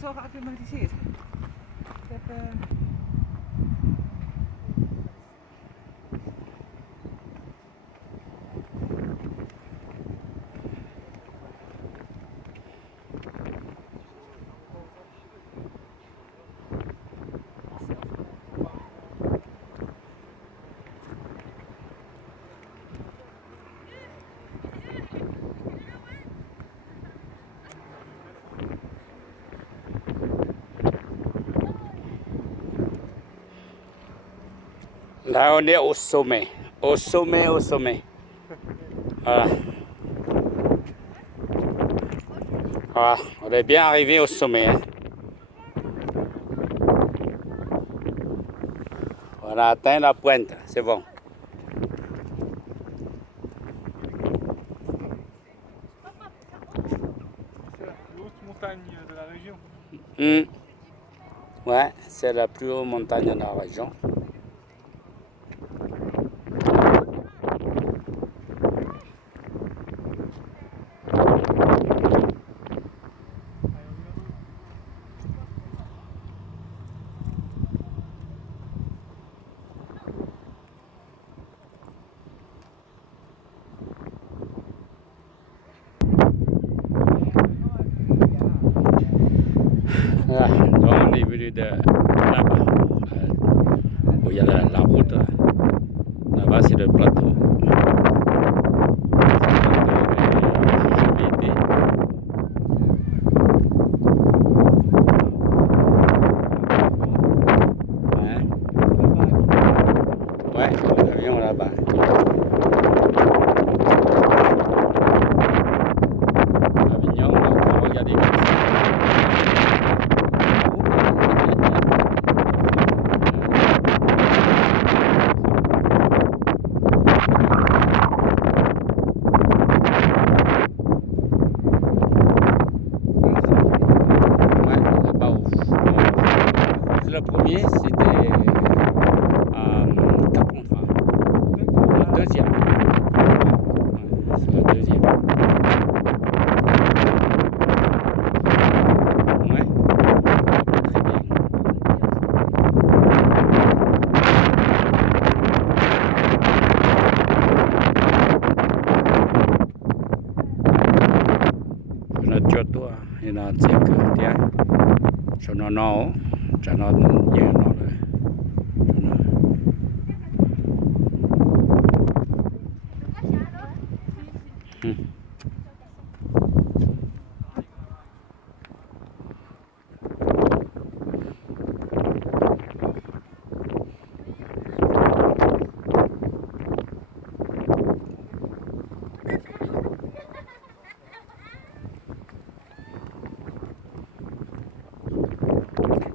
Zo geacclimatiseerd. Ik heb... Là, on est au sommet. Au sommet, au sommet. Voilà. Voilà, on est bien arrivé au sommet. Hein. On a atteint la pointe, c'est bon. C'est la plus haute montagne de la région. Ouais, c'est la plus haute montagne de la région. Voilà, donc on est venu de là-bas, où il y a la route. Là-bas, c'est le plateau. Ouais, l'avion là-bas. Avignon, on va regarder comme ça. Le premier, c'était Carpentras. Le deuxième. Ouais, c'est la deuxième. Ouais, très bien. Nó cho tôi, nó chỉ cửa tiếng, cho nó nấu. Cho nó nhiều nó rồi. Oké.